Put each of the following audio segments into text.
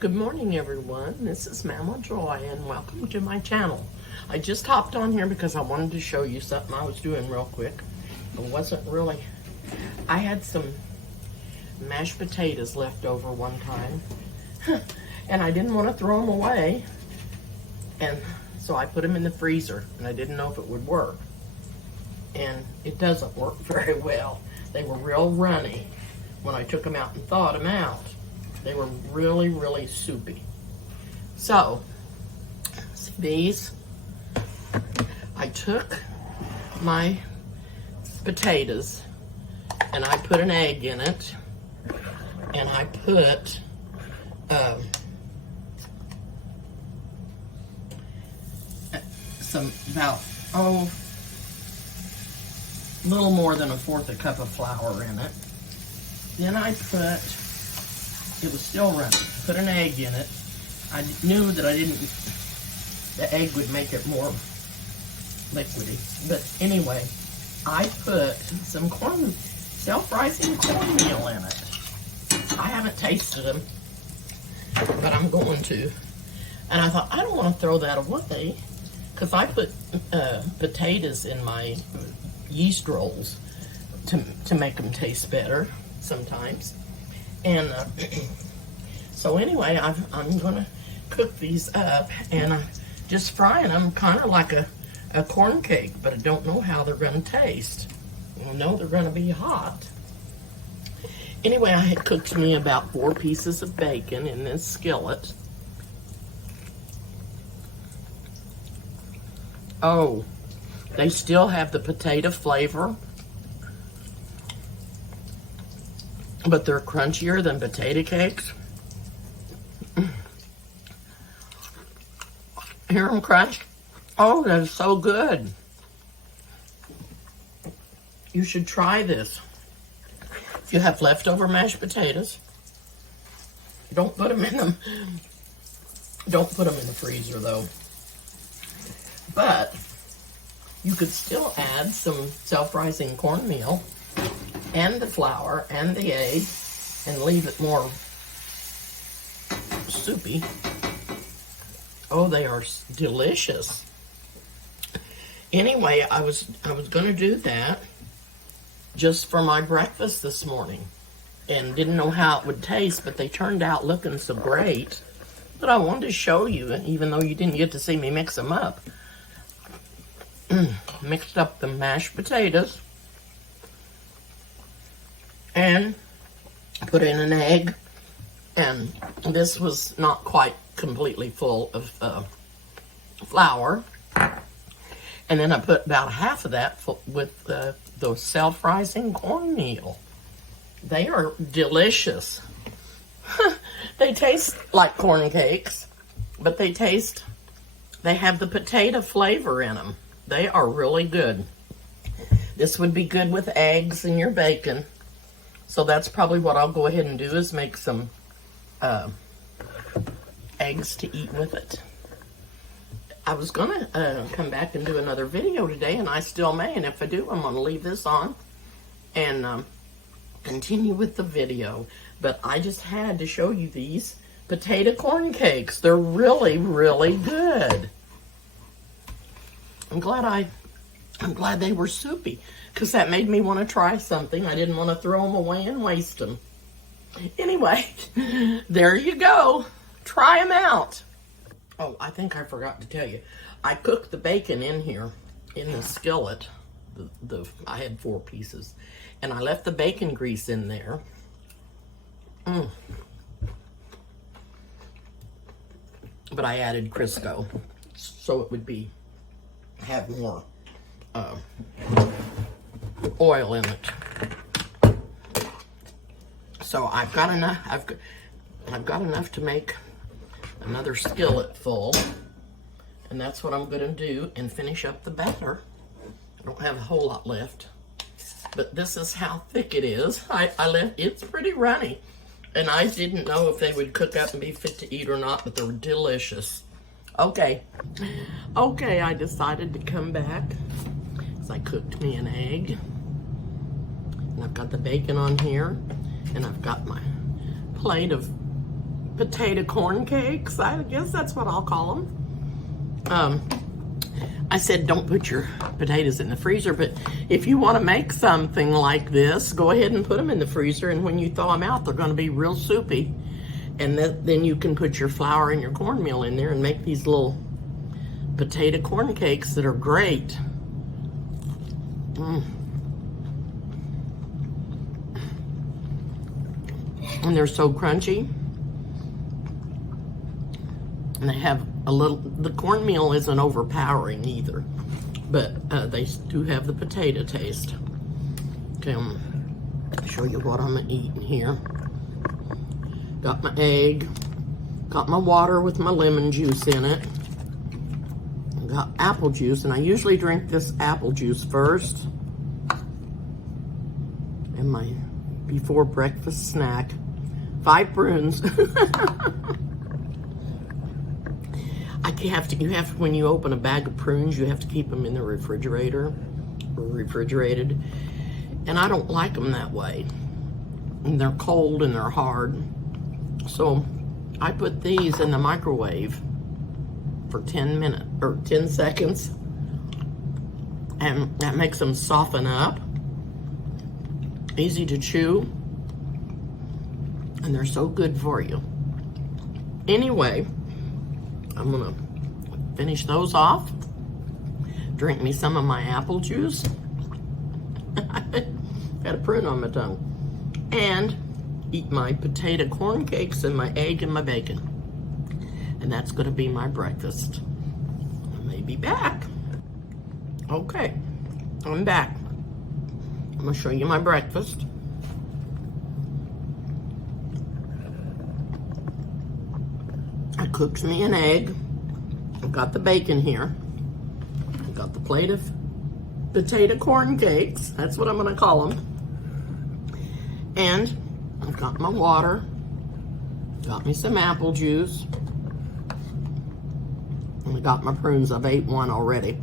Good morning, everyone. This is Mama Joy, and welcome to my channel. I just hopped on here because I wanted to show you something I was doing real quick. It wasn't really... I had some mashed potatoes left over one time, and I didn't want to throw them away, and so I put them in the freezer, and I didn't know if it would work. And it doesn't work very well. They were real runny when I took them out and thawed them out. They were really, really soupy. So, see these? I took my potatoes and I put an egg in it, and I put little more than 1/4 cup of flour in it. Then I put, it was still running, put an egg in it. I knew that the egg would make it more liquidy. But anyway, I put some self-rising cornmeal in it. I haven't tasted them, but I'm going to. And I thought, I don't want to throw that away, because I put potatoes in my yeast rolls to make them taste better sometimes. And so anyway, I'm gonna cook these up, and I'm just frying them kind of like a corn cake, but I don't know how they're gonna taste. I know they're gonna be hot. Anyway, I had cooked me about 4 pieces of bacon in this skillet. Oh, they still have the potato flavor, but they're crunchier than potato cakes. Hear them crunch? Oh, that is so good. You should try this. If you have leftover mashed potatoes, don't put them in them. Don't put them in the freezer though. But you could still add some self-rising cornmeal and the flour and the egg and leave it more soupy. Oh, they are delicious. Anyway, I was going to do that just for my breakfast this morning, and didn't know how it would taste, but they turned out looking so great that I wanted to show you, even though you didn't get to see me mix them up. Mixed up the mashed potatoes and put in an egg, and this was not quite completely full of flour, and then I put about half of that with the self-rising cornmeal. They are delicious. They taste like corn cakes, but they have the potato flavor in them. They are really good. This would be good with eggs and your bacon. So that's probably what I'll go ahead and do, is make some eggs to eat with it. I was gonna come back and do another video today, and I still may, and if I do, I'm gonna leave this on and continue with the video. But I just had to show you these potato corn cakes. They're really, really good. I'm glad they were soupy, because that made me want to try something. I didn't want to throw them away and waste them. Anyway, there you go. Try them out. Oh, I think I forgot to tell you. I cooked the bacon in here in the skillet. I had 4 pieces, and I left the bacon grease in there. But I added Crisco so it would have more oil in it. So I've got enough. I've got enough to make another skillet full, and that's what I'm going to do and finish up the batter. I don't have a whole lot left, but this is how thick it is. It's pretty runny, and I didn't know if they would cook up and be fit to eat or not, but they're delicious. Okay, I decided to come back, so I cooked me an egg, and I've got the bacon on here, and I've got my plate of potato corn cakes. I guess that's what I'll call them. I said don't put your potatoes in the freezer, but if you want to make something like this, go ahead and put them in the freezer, and when you thaw them out, they're going to be real soupy. And then you can put your flour and your cornmeal in there and make these little potato corn cakes that are great. And they're so crunchy. And they have a little, the cornmeal isn't overpowering either, but they do have the potato taste. Okay, I'll show you what I'm eating here. Got my egg, got my water with my lemon juice in it. Got apple juice, and I usually drink this apple juice first. And my before breakfast snack, 5 prunes. You have when you open a bag of prunes, you have to keep them in the refrigerator or refrigerated. And I don't like them that way. And they're cold and they're hard. So I put these in the microwave for 10 seconds. And that makes them soften up. Easy to chew. And they're so good for you. Anyway, I'm gonna finish those off, drink me some of my apple juice. Got a prune on my tongue. And eat my potato corn cakes and my egg and my bacon. And that's gonna be my breakfast. I may be back. Okay, I'm back. I'm gonna show you my breakfast. I cooked me an egg. I've got the bacon here. I've got the plate of potato corn cakes. That's what I'm gonna call them. And I've got my water. Got me some apple juice. And I got my prunes. I've ate one already.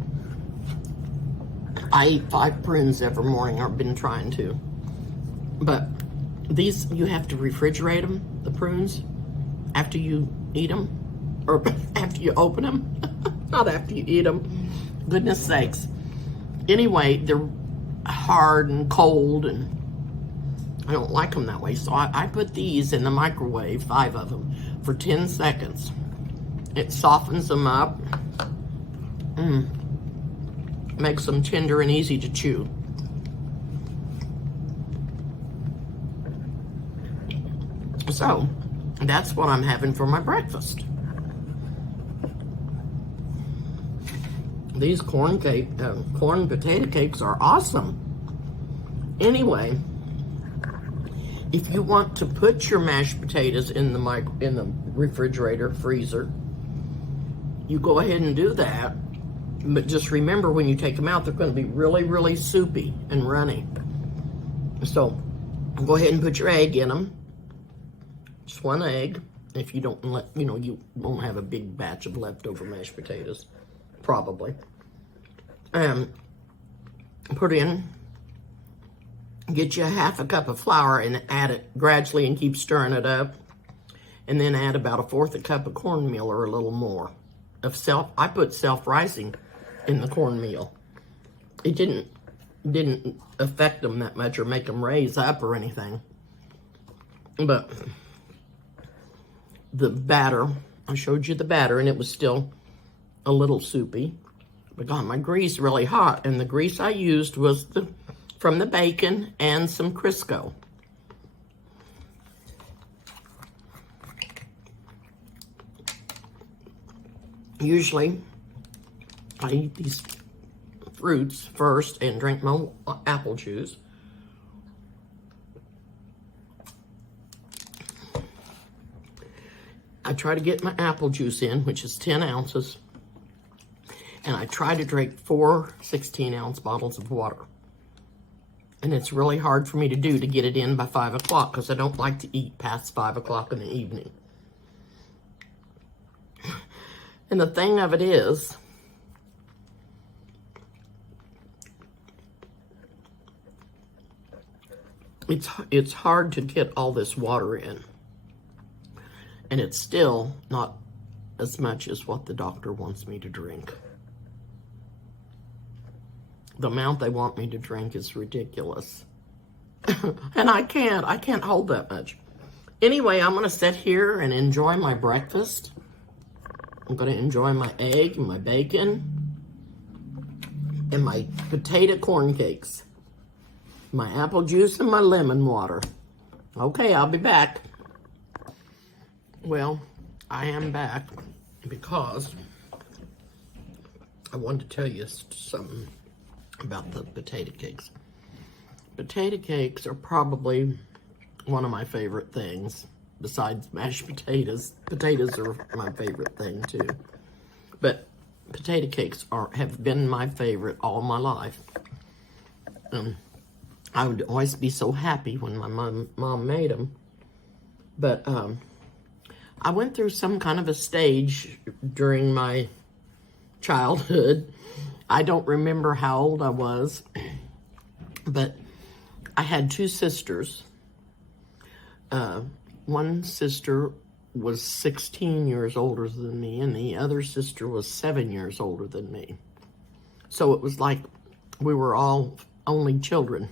I eat 5 prunes every morning. I've been trying to. But these, you have to refrigerate them, the prunes, after you eat them, or after you open them, not after you eat them. Goodness sakes. Anyway, they're hard and cold, and I don't like them that way. So I put these in the microwave, 5 of them, for 10 seconds. It softens them up. Makes them tender and easy to chew. So, that's what I'm having for my breakfast. These corn potato cakes are awesome. Anyway, if you want to put your mashed potatoes in the refrigerator, freezer, you go ahead and do that. But just remember, when you take them out, they're going to be really, really soupy and runny. So, go ahead and put your egg in them. Just 1 egg. If you don't you won't have a big batch of leftover mashed potatoes, probably. Put in, get you a 1/2 cup of flour and add it gradually and keep stirring it up. And then add about 1/4 cup of cornmeal or a little more. I put self-rising in the cornmeal. It didn't affect them that much or make them raise up or anything. But the batter, I showed you the batter, and it was still a little soupy. I got my grease really hot, and the grease I used was from the bacon and some Crisco. Usually, I eat these fruits first and drink my apple juice. I try to get my apple juice in, which is 10 ounces. And I try to drink 4 16-ounce bottles of water. And it's really hard for me to get it in by 5 o'clock because I don't like to eat past 5 o'clock in the evening. And the thing of it is, it's hard to get all this water in. And it's still not as much as what the doctor wants me to drink. The amount they want me to drink is ridiculous. And I can't hold that much. Anyway, I'm gonna sit here and enjoy my breakfast. I'm gonna enjoy my egg and my bacon and my potato corn cakes, my apple juice and my lemon water. Okay, I'll be back. Well, I am back because I wanted to tell you something about the potato cakes. Potato cakes are probably one of my favorite things besides mashed potatoes. Potatoes are my favorite thing too. But potato cakes have been my favorite all my life. I would always be so happy when my mom made them. But I went through some kind of a stage during my childhood. I don't remember how old I was, but I had two sisters. One sister was 16 years older than me, and the other sister was 7 years older than me. So it was like we were all only children,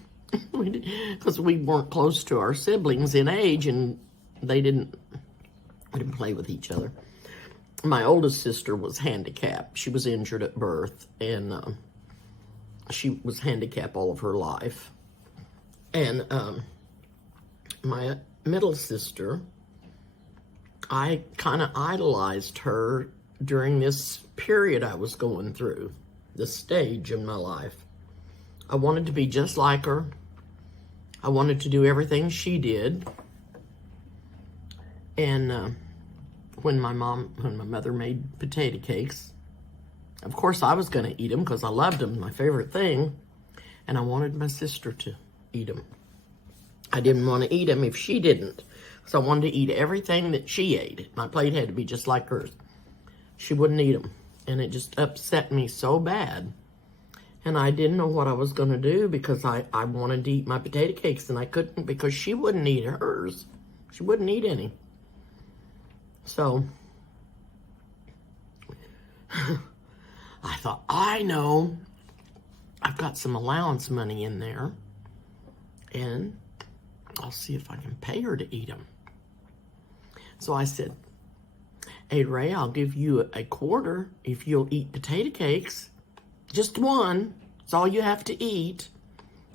because we weren't close to our siblings in age, and we didn't play with each other. My oldest sister was handicapped. She was injured at birth, and she was handicapped all of her life. And my middle sister, I kind of idolized her during this period I was going through, this stage in my life. I wanted to be just like her. I wanted to do everything she did. And when my mother made potato cakes, of course I was going to eat them because I loved them, my favorite thing. And I wanted my sister to eat them. I didn't want to eat them if she didn't. So I wanted to eat everything that she ate. My plate had to be just like hers. She wouldn't eat them. And it just upset me so bad. And I didn't know what I was going to do because I wanted to eat my potato cakes and I couldn't because she wouldn't eat hers. She wouldn't eat any. So I thought, I know, I've got some allowance money in there and I'll see if I can pay her to eat them. So I said, hey, Ray, I'll give you a quarter if you'll eat potato cakes. Just one. It's all you have to eat.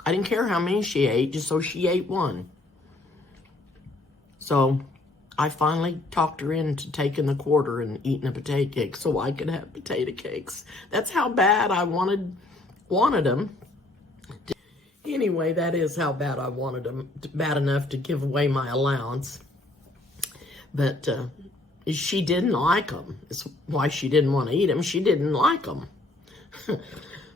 I didn't care how many she ate, just so she ate one. So I finally talked her into taking the quarter and eating a potato cake so I could have potato cakes. That's how bad I wanted them. Anyway, that is how bad I wanted them, bad enough to give away my allowance. But she didn't like them. It's why she didn't want to eat them. She didn't like them.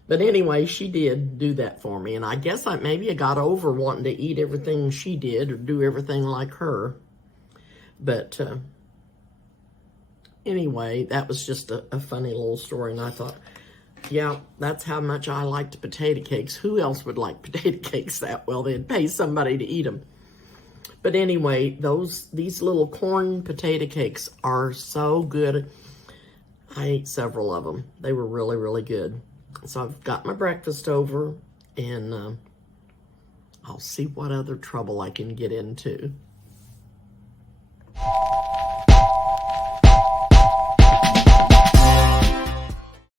But anyway, she did do that for me. And I guess maybe I got over wanting to eat everything she did or do everything like her. But anyway, that was just a funny little story. And I thought, yeah, that's how much I liked potato cakes. Who else would like potato cakes that well? They'd pay somebody to eat them. But anyway, these little corn potato cakes are so good. I ate several of them. They were really, really good. So I've got my breakfast over, and I'll see what other trouble I can get into.